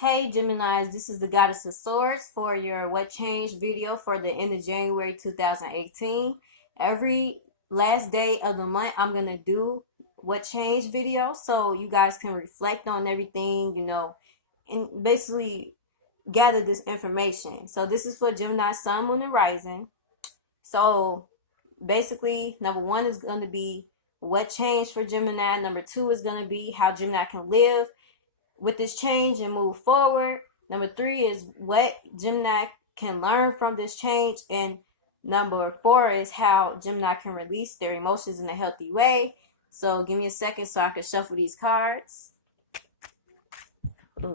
Hey Geminis, this is the Goddess of Swords for your What Changed video for the end of January 2018. Every last day of the month, I'm going to do What Changed video so you guys can reflect on everything, and basically gather this information. So this is for Gemini, Sun, Moon, and Rising. So basically, number one is going to be what changed for Gemini. Number two is going to be how Gemini can live with this change and move forward. Number three is what Gemini can learn from this change. And number four is how Gemini can release their emotions in a healthy way. So give me a second so I can shuffle these cards. Ooh.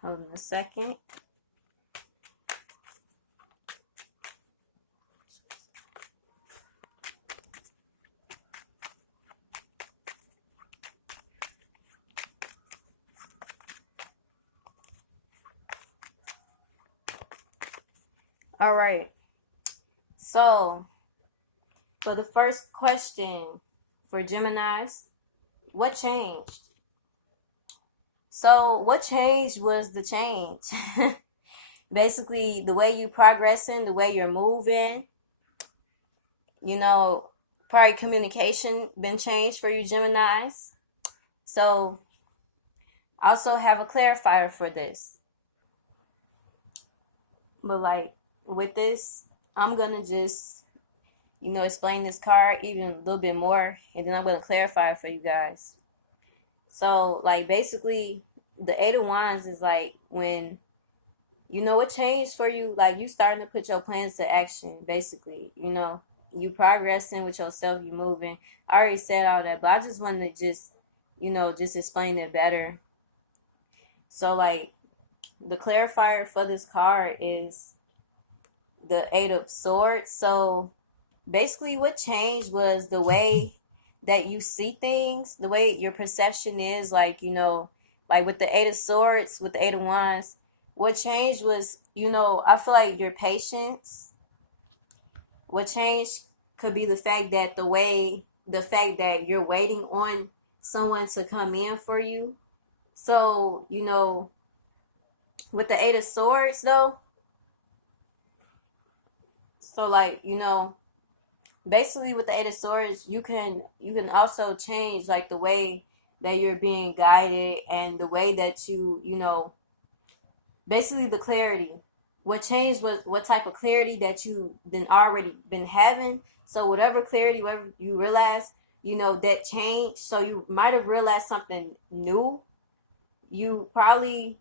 Hold on a second. All right. So, for the first question for Geminis, what changed? So, what changed was the change. Basically, the way you progressing, the way you're moving, probably communication been changed for you Geminis. So, I also have a clarifier for this. But like with this, I'm gonna just explain this card even a little bit more, and then I'm gonna clarify it for you guys. So like basically, the Eight of Wands is like when what changed for you, like you starting to put your plans to action. Basically, you progressing with yourself, you moving. I already said all that, but I just wanted to just explain it better. So like the clarifier for this card is the Eight of Swords. So basically what changed was the way that you see things, the way your perception is, like with the Eight of Swords, with the Eight of Wands. What changed was, I feel like your patience. What changed could be the fact that you're waiting on someone to come in for you. So, with the Eight of Swords though, so like, basically with the Eight of Swords, you can also change like the way that you're being guided and the way that basically the clarity. What changed was what type of clarity that you been already been having. So whatever clarity, whatever you realize, that changed. So you might have realized something new. You probably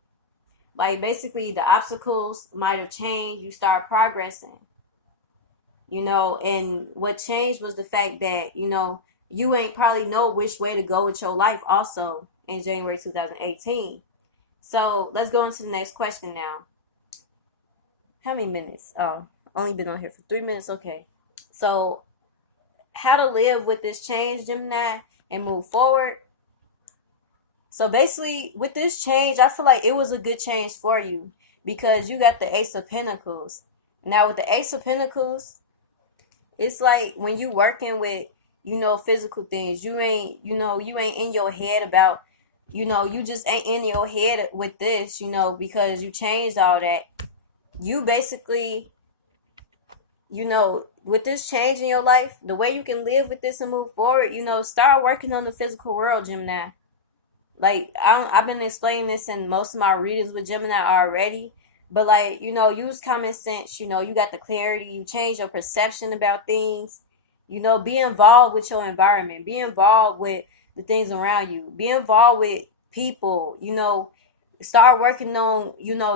like basically the obstacles might have changed. You start progressing. And what changed was the fact that, you ain't probably know which way to go with your life also in January 2018. So let's go into the next question now. How many minutes? Oh, only been on here for 3 minutes. Okay. So how to live with this change, Gemini, and move forward. So basically with this change, I feel like it was a good change for you because you got the Ace of Pentacles. Now with the Ace of Pentacles, it's like when you working with, physical things, you ain't in your head about, you just ain't in your head with this, because you changed all that. You basically, with this change in your life, the way you can live with this and move forward, start working on the physical world, Gemini. Like, I've been explaining this in most of my readings with Gemini already. But like, use common sense, you got the clarity, you change your perception about things, be involved with your environment, be involved with the things around you, be involved with people, start working on,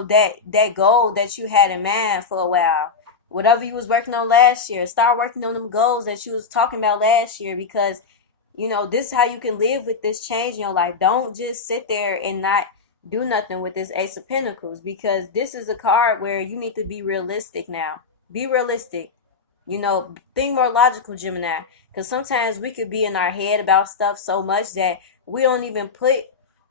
that goal that you had in mind for a while. Whatever you was working on last year, start working on them goals that you was talking about last year because, this is how you can live with this change in your life. Don't just sit there and not do nothing with this Ace of Pentacles because this is a card where you need to be realistic now. Be realistic. Think more logical, Gemini. Because sometimes we could be in our head about stuff so much that we don't even put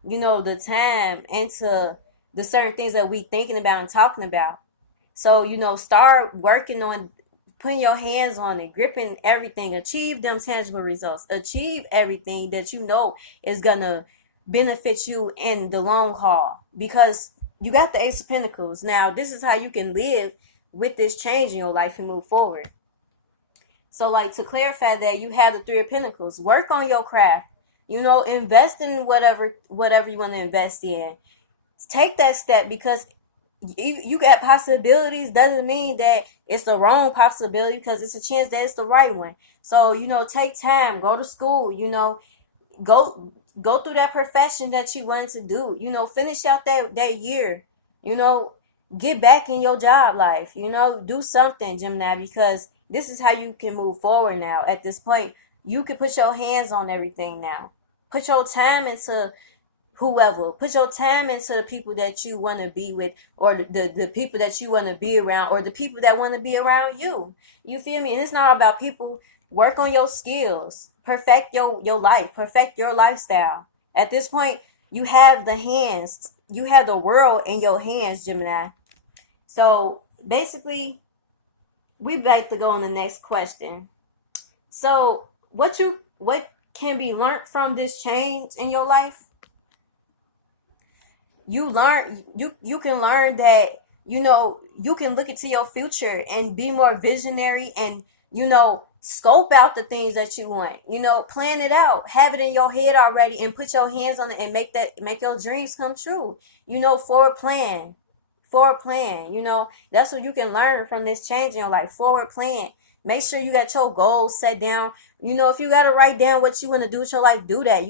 the time into the certain things that we thinking about and talking about. So, start working on putting your hands on it, gripping everything, achieve them tangible results, achieve everything that is gonna benefit you in the long haul. Because you got the Ace of Pentacles. Now, this is how you can live with this change in your life and move forward. So, like, to clarify that, you have the Three of Pentacles. Work on your craft. Invest in whatever you want to invest in. Take that step, because you got possibilities doesn't mean that it's the wrong possibility, because it's a chance that it's the right one. So, take time, go to school, go through that profession that you wanted to do, finish out that year, get back in your job life, do something, Gemini, because this is how you can move forward now. At this point, you can put your hands on everything now. Put your time into whoever. Put your time into the people that you want to be with, or the people that you want to be around, or the people that want to be around you. You feel me? And it's not about people. Work on your skills. Perfect your life. Perfect your lifestyle. At this point, you have the hands. You have the world in your hands, Gemini. So, basically, we'd like to go on the next question. So, what can be learned from this change in your life? You can learn that you can look into your future and be more visionary, and scope out the things that you want, plan it out, have it in your head already, and put your hands on it and make your dreams come true. Forward plan. That's what you can learn from this change in your life. Forward plan. Make sure you got your goals set down. If you got to write down what you want to do with your life, do that.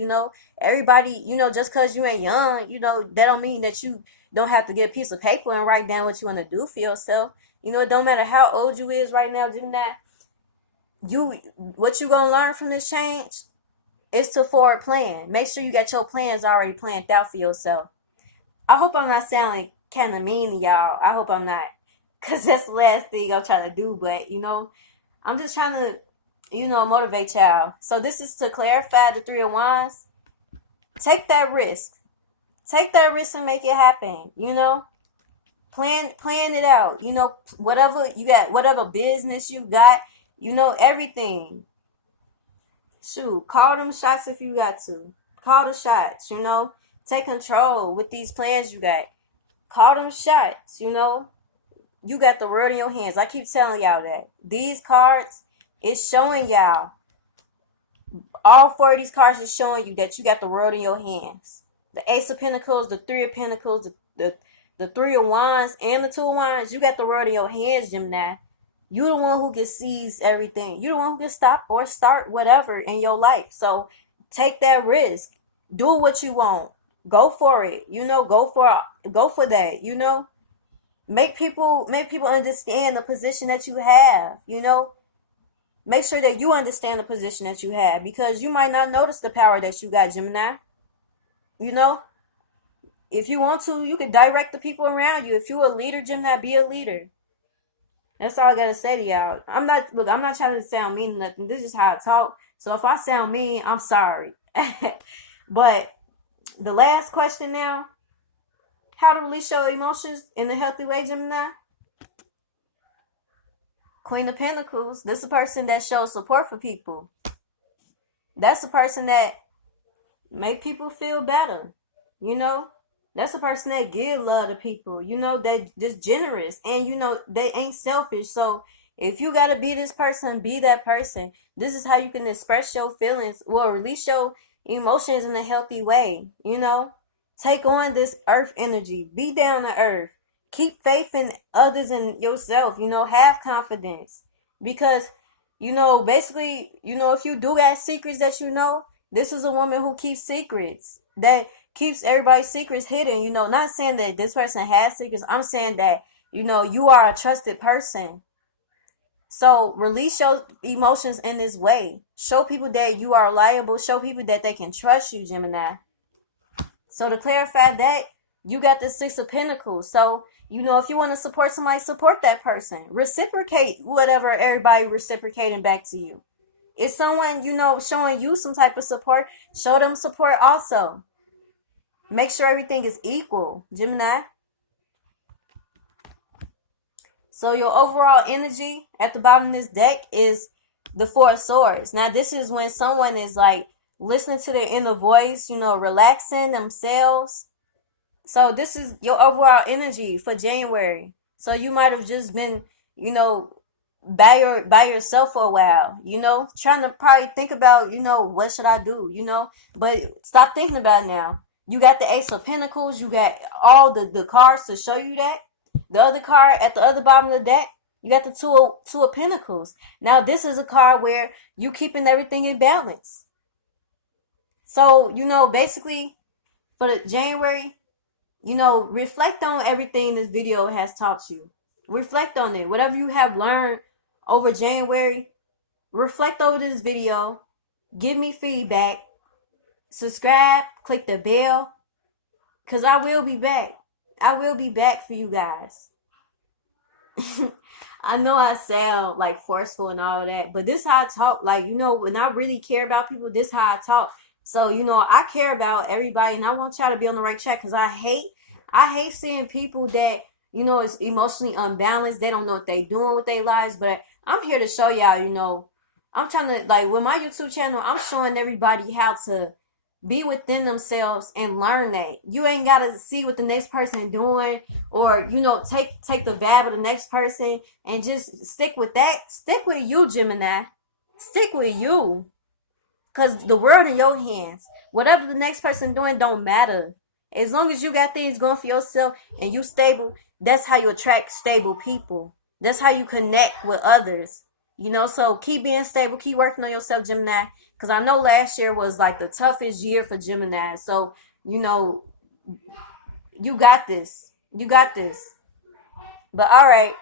Everybody, just because you ain't young, that don't mean that you don't have to get a piece of paper and write down what you want to do for yourself. It don't matter how old you is right now, Gemini. What you going to learn from this change is to forward plan. Make sure you got your plans already planned out for yourself. I hope I'm not sounding kind of mean to y'all. I hope I'm not, because that's the last thing I'm trying to do. But, I'm just trying to, motivate y'all. So this is to clarify the Three of Wands. Take that risk. Take that risk and make it happen. Plan it out. Whatever you got, whatever business you got, everything. Shoot, call them shots if you got to. Call the shots, Take control with these plans you got. Call them shots, You got the world in your hands. I keep telling y'all that. These cards is showing y'all. All four of these cards is showing you that you got the world in your hands. The Ace of Pentacles, the Three of Pentacles, the Three of Wands, and the Two of Wands. You got the world in your hands, Gemini. You the one who can seize everything. You the one who can stop or start whatever in your life. So take that risk. Do what you want. Go for it. Go for that. Make people understand the position that you have. Make sure that you understand the position that you have, because you might not notice the power that you got, Gemini. If you want to, you can direct the people around you. If you're a leader, Gemini, be a leader. That's all I gotta say to y'all. I'm not trying to sound mean or nothing. This is how I talk. So if I sound mean, I'm sorry. But the last question now: how to release your emotions in a healthy way, Gemini? Queen of Pentacles. This is a person that shows support for people. That's a person that make people feel better. That's a person that give love to people. That just generous, and they ain't selfish. So if you gotta be this person, be that person. This is how you can express your feelings or release your emotions in a healthy way. Take on this earth energy. Be down to earth. Keep faith in others and yourself. Have confidence. Because, basically, if you do got secrets that this is a woman who keeps secrets. That keeps everybody's secrets hidden. Not saying that this person has secrets. I'm saying that, you are a trusted person. So release your emotions in this way. Show people that you are reliable. Show people that they can trust you, Gemini. So to clarify that, you got the Six of Pentacles. So, if you want to support somebody, support that person. Reciprocate whatever everybody reciprocating back to you. If someone, showing you some type of support, show them support also. Make sure everything is equal, Gemini. So your overall energy at the bottom of this deck is the Four of Swords. Now this is when someone is like listening to their inner voice, relaxing themselves. So this is your overall energy for January. So you might have just been, by yourself for a while, trying to probably think about, what should I do, but stop thinking about it now. You got the Ace of Pentacles, you got all the cards to show you that. The other card at the other bottom of the deck, you got the two of Pentacles. Now this is a card where you keeping everything in balance. So, basically for the January, reflect on everything this video has taught you. Reflect on it. Whatever you have learned over January, reflect over this video. Give me feedback. Subscribe. Click the bell. Because I will be back. I will be back for you guys. I know I sound like forceful and all that, but this how I talk. Like, when I really care about people, this how I talk. So, I care about everybody and I want y'all to be on the right track because I hate seeing people that, is emotionally unbalanced. They don't know what they doing with their lives. But I'm here to show y'all, I'm trying to, like, with my YouTube channel, I'm showing everybody how to be within themselves and learn that. You ain't got to see what the next person doing or, take the vibe of the next person and just stick with that. Stick with you, Gemini. Stick with you. Because the world in your hands. Whatever the next person doing don't matter. As long as you got things going for yourself and you stable, that's how you attract stable people. That's how you connect with others. So keep being stable. Keep working on yourself, Gemini. Because I know last year was like the toughest year for Gemini. So, you got this. You got this. But all right.